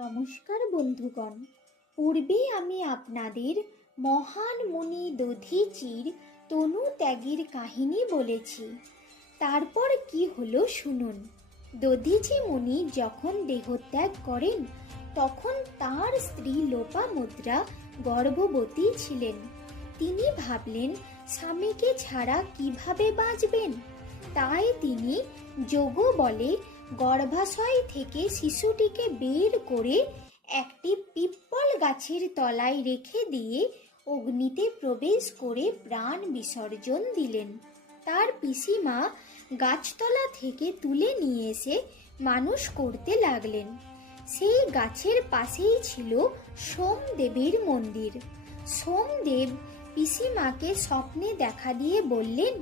নমস্কার বন্ধুগণ। পূর্বে আমি আপনাদের মহান মুনি দধিচির তনু ত্যাগের কাহিনী বলেছি। তারপর কি হলো শুনুন। দধিচি মুনি যখন দেহত্যাগ করেন তখন তার স্ত্রী লোপামুদ্রা গর্ভবতী ছিলেন। তিনি ভাবলেন স্বামীকে ছাড়া কিভাবে বাঁচবেন। তাই তিনি যোগ বলে গর্ভাশয় থেকে শিশুটিকে বের করে একটি পিপ্পল গাছের তলায় রেখে দিয়ে অগ্নিতে প্রবেশ করে প্রাণ বিসর্জন দিলেন। তার পিসিমা গাছতলা থেকে তুলে নিয়ে এসে মানুষ করতে লাগলেন। সেই গাছের পাশেই ছিল সোমদেবের মন্দির। সোমদেব পিসিমাকে স্বপ্নে দেখা দিয়ে বললেন,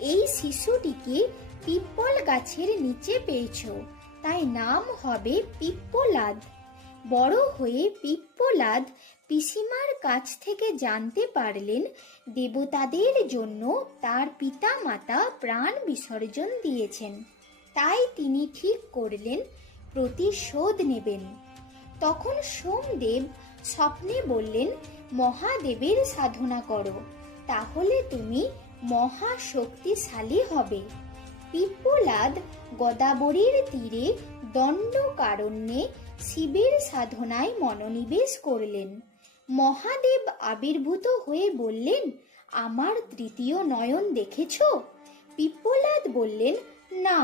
এই শিশুটিকে পিপ্পল গাছের নিচে পেয়েছ, তাই নাম হবে পিপ্পলাদ। বড় হয়ে পিপ্পলাদ পিসিমার কাছ থেকে জানতে পারলেন দেবতাদের জন্য তার পিতা মাতা প্রাণ বিসর্জন দিয়েছেন। তাই তিনি ঠিক করলেন প্রতিশোধ নেবেন। তখন সোমদেব স্বপ্নে বললেন, মহাদেবের সাধনা করো, তাহলে তুমি মহা শক্তিশালী হবে। পিপ্পলাদ গোদাবরীর তীরে দণ্ডকারণ্যে শিবের সাধনায় মনোনিবেশ করলেন। মহাদেব আবির্ভূত হয়ে বললেন, আমার তৃতীয় নয়ন দেখেছ? পিপ্পলাদ বললেন, না।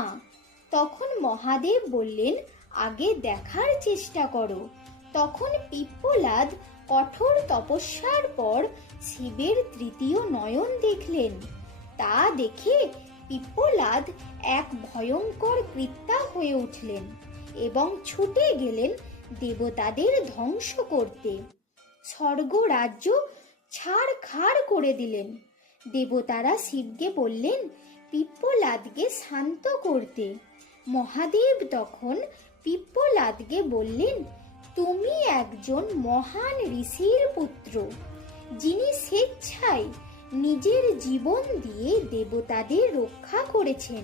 তখন মহাদেব বললেন, আগে দেখার চেষ্টা করো। তখন পিপ্পলাদ কঠোর তপস্যার পর শিবের তৃতীয় নয়ন দেখলেন। তা দেখে পিপ্পলাদ এক ভয়ঙ্কর কৃত্যা হয়ে উঠলেন এবং ছুটে গেলেন দেবতাদের ধ্বংস করতে। স্বর্গ রাজ্য ছাড়খাড় করে দিলেন। দেবতারা শিবকে বললেন পিপ্পলাদকে শান্ত করতে। মহাদেব তখন পিপ্পলাদকে বললেন, তুমি একজন মহান ঋষির পুত্র, যিনি স্বেচ্ছায় নিজের জীবন দিয়ে দেবতাদের রক্ষা করেছেন।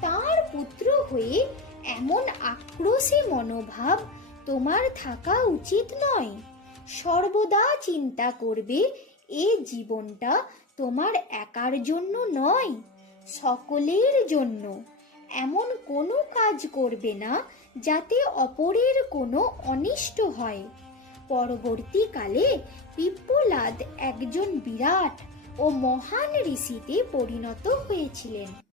তার পুত্র হয়ে এমন আক্রোশী মনোভাব তোমার থাকা উচিত নয়। সর্বদা চিন্তা করবে এ জীবনটা তোমার একার জন্য নয়, সকলের জন্য। এমন কোনো কাজ করবে না যাতে অপরের কোনো অনিষ্ট হয়। পরবর্তীকালে পিপ্পলাদ একজন বিরাট ও মহান ঋষিতে পরিণত হয়েছিলেন।